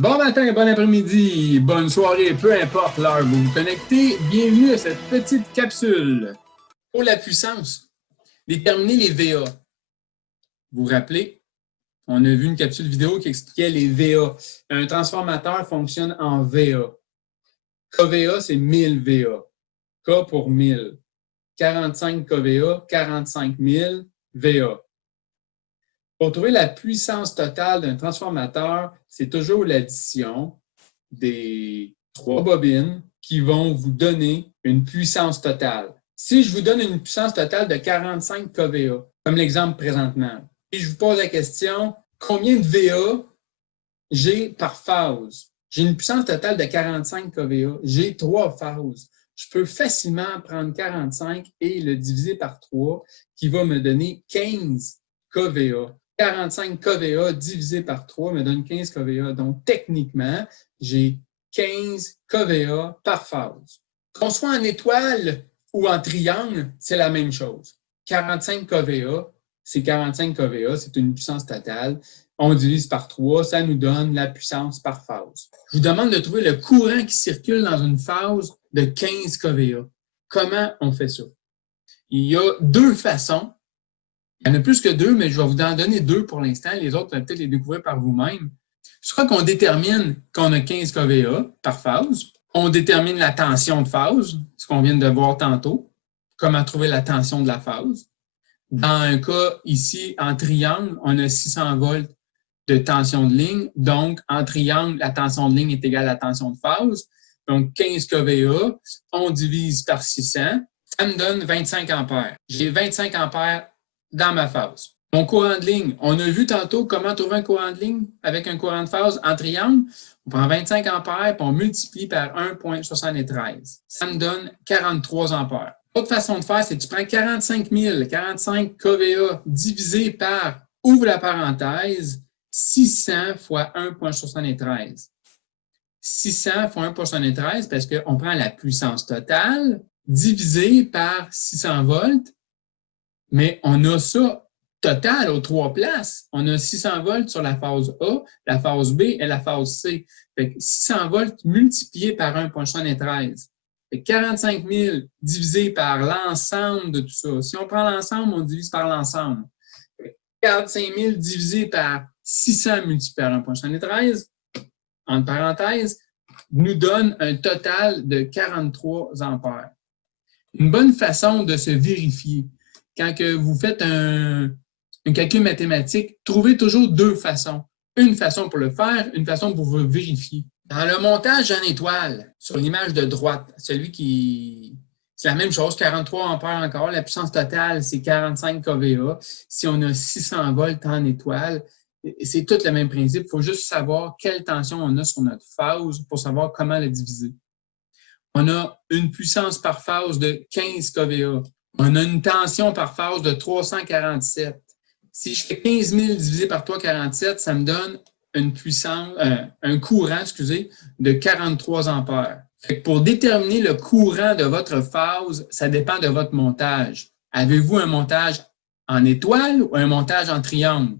Bon matin, bon après-midi, bonne soirée, peu importe l'heure où vous vous connectez, bienvenue à cette petite capsule. Pour la puissance, déterminer les VA. Vous vous rappelez, on a vu une capsule vidéo qui expliquait les VA. Un transformateur fonctionne en VA. KVA, c'est 1000 VA. K pour 1000. 45 KVA, 45 000 VA. Pour trouver la puissance totale d'un transformateur, c'est toujours l'addition des 3 bobines qui vont vous donner une puissance totale. Si je vous donne une puissance totale de 45 kVA, comme l'exemple présentement, et je vous pose la question, combien de VA j'ai par phase? J'ai une puissance totale de 45 kVA, j'ai 3 phases. Je peux facilement prendre 45 et le diviser par 3, qui va me donner 15 kVA. 45 kVA divisé par 3 me donne 15 kVA. Donc, techniquement, j'ai 15 kVA par phase. Qu'on soit en étoile ou en triangle, c'est la même chose. 45 kVA, c'est 45 kVA, c'est une puissance totale. On divise par 3, ça nous donne la puissance par phase. Je vous demande de trouver le courant qui circule dans une phase de 15 kVA. Comment on fait ça? Il y a 2 façons. Il y en a plus que 2, mais je vais vous en donner 2 pour l'instant. Les autres, vous allez peut-être les découvrir par vous-même. Soit qu'on détermine qu'on a 15 kVA par phase. On détermine la tension de phase, ce qu'on vient de voir tantôt. Comment trouver la tension de la phase. Dans un cas ici, en triangle, on a 600 volts de tension de ligne. Donc, en triangle, la tension de ligne est égale à la tension de phase. Donc, 15 kVA, on divise par 600. Ça me donne 25 ampères. J'ai 25 ampères dans ma phase. Mon courant de ligne, on a vu tantôt comment trouver un courant de ligne avec un courant de phase en triangle. On prend 25 ampères et on multiplie par 1,73. Ça me donne 43 ampères. L'autre façon de faire, c'est que tu prends 45 kVA divisé par, ouvre la parenthèse, 600 fois 1,73. 600 fois 1,73 parce qu'on prend la puissance totale divisé par 600 volts. Mais on a ça total aux 3 places. On a 600 volts sur la phase A, la phase B et la phase C. Fait que 600 volts multiplié par 1,73. Fait que 45 000 divisé par l'ensemble de tout ça. Si on prend l'ensemble, on divise par l'ensemble. 45 000 divisé par 600 multiplié par 1,73, entre parenthèses, nous donne un total de 43 ampères. Une bonne façon de se vérifier, quand que vous faites un calcul mathématique, trouvez toujours 2 façons. Une façon pour le faire, une façon pour vous vérifier. Dans le montage en étoile, sur l'image de droite, celui qui... C'est la même chose, 43 ampères encore. La puissance totale, c'est 45 kVA. Si on a 600 volts en étoile, c'est tout le même principe. Il faut juste savoir quelle tension on a sur notre phase pour savoir comment la diviser. On a une puissance par phase de 15 kVA. On a une tension par phase de 347. Si je fais 15 000 divisé par 347, ça me donne une puissance, un courant, de 43 ampères. Fait que pour déterminer le courant de votre phase, ça dépend de votre montage. Avez-vous un montage en étoile ou un montage en triangle?